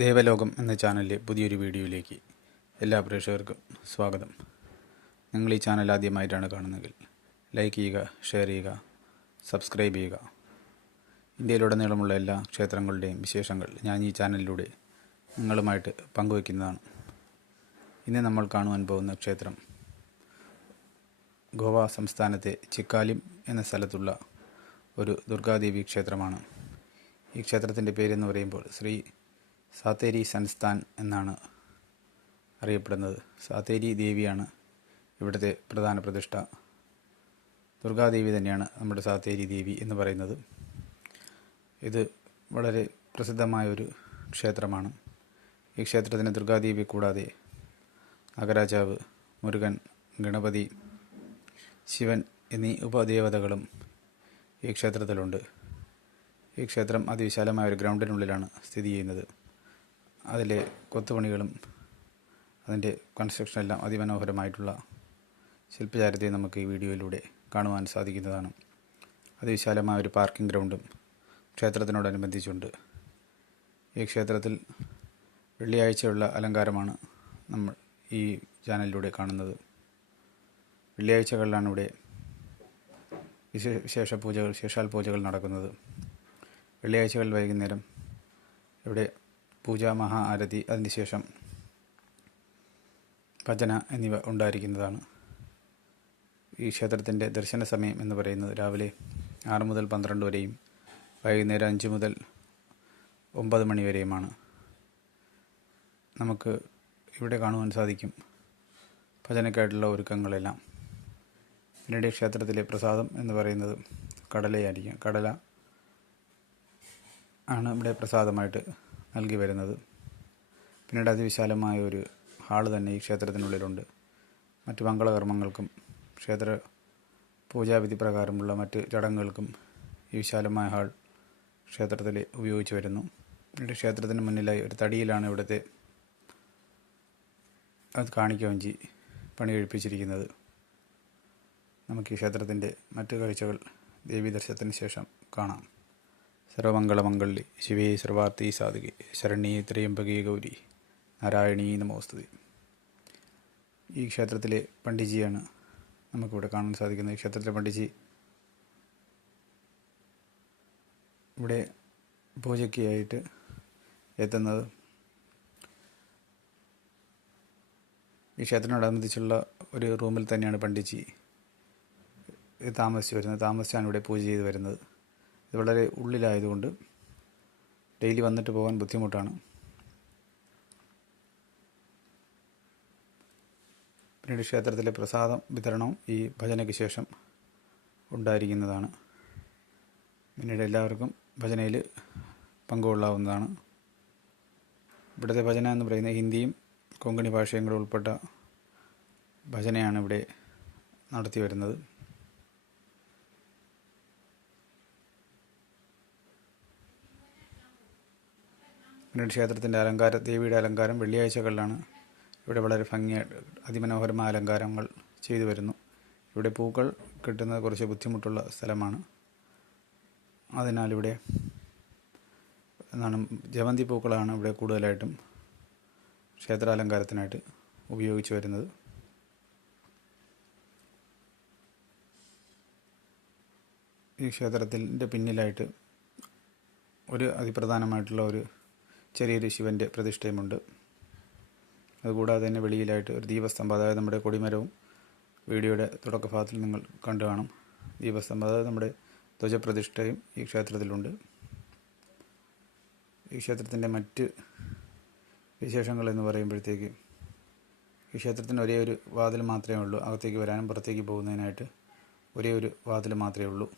ദേവലോകം എന്ന ചാനലിലെ പുതിയൊരു വീഡിയോയിലേക്ക് എല്ലാ പ്രേക്ഷകർക്കും സ്വാഗതം. നിങ്ങൾ ഈ ചാനൽ ആദ്യമായിട്ടാണ് കാണുന്നതെങ്കിൽ ലൈക്ക് ചെയ്യുക, ഷെയർ ചെയ്യുക, സബ്സ്ക്രൈബ് ചെയ്യുക. ഇന്ത്യയിലുടനീളമുള്ള എല്ലാ ക്ഷേത്രങ്ങളുടെയും വിശേഷങ്ങൾ ഞാൻ ഈ ചാനലിലൂടെ നിങ്ങളുമായിട്ട് പങ്കുവയ്ക്കുന്നതാണ്. ഇന്ന് നമ്മൾ കാണുവാൻ പോകുന്ന ക്ഷേത്രം ഗോവ സംസ്ഥാനത്തെ ചിക്കാലിം എന്ന സ്ഥലത്തുള്ള ഒരു ദുർഗാദേവി ക്ഷേത്രമാണ്. ഈ ക്ഷേത്രത്തിൻ്റെ പേരെന്ന് പറയുമ്പോൾ ശ്രീ സാത്തേരി സൻസ്ഥാൻ എന്നാണ് അറിയപ്പെടുന്നത്. സാത്തേരി ദേവിയാണ് ഇവിടുത്തെ പ്രധാന പ്രതിഷ്ഠ. ദുർഗാദേവി തന്നെയാണ് നമ്മുടെ സാത്തേരി ദേവി എന്ന് പറയുന്നത്. ഇത് വളരെ പ്രസിദ്ധമായൊരു ക്ഷേത്രമാണ്. ഈ ക്ഷേത്രത്തിന് ദുർഗാദേവി കൂടാതെ നാഗരാജാവ്, മുരുകൻ, ഗണപതി, ശിവൻ എന്നീ ഉപദേവതകളും ഈ ക്ഷേത്രത്തിലുണ്ട്. ഈ ക്ഷേത്രം അതിവിശാലമായ ഒരു ഗ്രൗണ്ടിനുള്ളിലാണ് സ്ഥിതി ചെയ്യുന്നത്. അതിലെ കൊത്തുപണികളും അതിൻ്റെ കൺസ്ട്രക്ഷനെല്ലാം അതിമനോഹരമായിട്ടുള്ള ശില്പചാരത്തെ നമുക്ക് ഈ വീഡിയോയിലൂടെ കാണുവാൻ സാധിക്കുന്നതാണ്. അതിവിശാലമായ ഒരു പാർക്കിംഗ് ഗ്രൗണ്ടും ക്ഷേത്രത്തിനോടനുബന്ധിച്ചുണ്ട്. ഈ ക്ഷേത്രത്തിൽ വെള്ളിയാഴ്ചയുള്ള അലങ്കാരമാണ് നമ്മൾ ഈ ചാനലിലൂടെ കാണുന്നത്. വെള്ളിയാഴ്ചകളിലാണ് ഇവിടെ വിശേഷാൽ പൂജകൾ നടക്കുന്നത്. വെള്ളിയാഴ്ചകളിൽ വൈകുന്നേരം ഇവിടെ പൂജ, മഹാ ആരതി, അതിനുശേഷം ഭജന എന്നിവ ഉണ്ടായിരിക്കുന്നതാണ്. ഈ ക്ഷേത്രത്തിൻ്റെ ദർശന സമയം എന്ന് പറയുന്നത് രാവിലെ 6 മുതൽ 12 വരെയും വൈകുന്നേരം 5 മുതൽ 9 മണി വരെയുമാണ്. നമുക്ക് ഇവിടെ കാണുവാൻ സാധിക്കും ഭജനയ്ക്കായിട്ടുള്ള ഒരുക്കങ്ങളെല്ലാം. പിന്നീട് ക്ഷേത്രത്തിലെ പ്രസാദം എന്ന് പറയുന്നത് കടലയായിരിക്കും. കടല ആണ് ഇവിടെ പ്രസാദമായിട്ട് നൽകി വരുന്നത്. പിന്നീട് അതിവിശാലമായ ഒരു ഹാള് തന്നെ ഈ ക്ഷേത്രത്തിനുള്ളിലുണ്ട്. മറ്റ് മംഗളകർമ്മങ്ങൾക്കും ക്ഷേത്ര പൂജാവിധി പ്രകാരമുള്ള മറ്റ് ചടങ്ങുകൾക്കും ഈ വിശാലമായ ഹാൾ ക്ഷേത്രത്തിൽ ഉപയോഗിച്ച് വരുന്നു. പിന്നീട് ക്ഷേത്രത്തിന് മുന്നിലായി ഒരു തടിയിലാണ് ഇവിടുത്തെ കാണിക്കവഞ്ചി പണി കഴിപ്പിച്ചിരിക്കുന്നത്. നമുക്ക് ഈ ക്ഷേത്രത്തിൻ്റെ മറ്റ് കാഴ്ചകൾ ദേവീ ദർശനത്തിന് ശേഷം കാണാം. സർവമംഗളമംഗളി ശിവേ സർവാർത്ഥി സാധികെ ശരണ്യേ ത്രയംബകേ ഗൗരി നാരായണീ നമോസ്തുതേ. ഈ ക്ഷേത്രത്തിലെ പണ്ഡിജിയാണ് നമുക്കിവിടെ കാണാൻ സാധിക്കുന്നത്. ഈ ക്ഷേത്രത്തിലെ പണ്ഡിജി ഇവിടെ പൂജയ്ക്കായിട്ട് എത്തുന്നത് ഈ ക്ഷേത്രത്തിനോടനുബന്ധിച്ചുള്ള ഒരു റൂമിൽ തന്നെയാണ് പണ്ഡിജി താമസിച്ചാണ് ഇവിടെ പൂജ ചെയ്ത് വരുന്നത്. ഇത് വളരെ ഉള്ളിലായതുകൊണ്ട് ഡെയിലി വന്നിട്ട് പോകാൻ ബുദ്ധിമുട്ടാണ്. പിന്നീട് ക്ഷേത്രത്തിലെ പ്രസാദം വിതരണവും ഈ ഭജനയ്ക്ക് ശേഷം ഉണ്ടായിരിക്കുന്നതാണ്. പിന്നീട് എല്ലാവർക്കും ഭജനയിൽ പങ്കുകൊള്ളാവുന്നതാണ്. ഇവിടുത്തെ ഭജന എന്ന് പറയുന്നത് ഹിന്ദിയും കൊങ്കണി ഭാഷയും കൂടെ ഉൾപ്പെട്ട ഭജനയാണ് ഇവിടെ നടത്തി വരുന്നത്. പിന്നീട് ക്ഷേത്രത്തിൻ്റെ ദേവിയുടെ അലങ്കാരം വെള്ളിയാഴ്ചകളിലാണ് ഇവിടെ വളരെ ഭംഗിയായിട്ട് അതിമനോഹരമായ അലങ്കാരങ്ങൾ ചെയ്തു വരുന്നു. ഇവിടെ പൂക്കൾ കിട്ടുന്നത് കുറച്ച് ബുദ്ധിമുട്ടുള്ള സ്ഥലമാണ്. അതിനാൽ ഇവിടെ ജമന്തി പൂക്കളാണ് ഇവിടെ കൂടുതലായിട്ടും ക്ഷേത്രാലങ്കാരത്തിനായിട്ട് ഉപയോഗിച്ച് വരുന്നത്. ഈ ക്ഷേത്രത്തിൻ്റെ പിന്നിലായിട്ട് ഒരു അതിപ്രധാനമായിട്ടുള്ള ഒരു ചെറിയൊരു ശിവൻ്റെ പ്രതിഷ്ഠയുമുണ്ട്. അതുകൂടാതെ തന്നെ വെളിയിലായിട്ട് ഒരു ദീപസ്തംഭം, അതായത് നമ്മുടെ കൊടിമരവും വീഡിയോയുടെ തുടക്കഭാഗത്തിൽ നിങ്ങൾ കണ്ടു കാണും. ദീപസ്തംഭം, അതായത് നമ്മുടെ ധ്വജപ്രതിഷ്ഠയും ഈ ക്ഷേത്രത്തിലുണ്ട്. ഈ ക്ഷേത്രത്തിൻ്റെ മറ്റ് വിശേഷങ്ങൾ എന്ന് പറയുമ്പോഴത്തേക്ക് ഈ ക്ഷേത്രത്തിന് ഒരേ ഒരു വാതിൽ മാത്രമേ ഉള്ളൂ. അകത്തേക്ക് വരാനും പുറത്തേക്ക് പോകുന്നതിനായിട്ട് ഒരേ ഒരു വാതിൽ മാത്രമേ ഉള്ളൂ.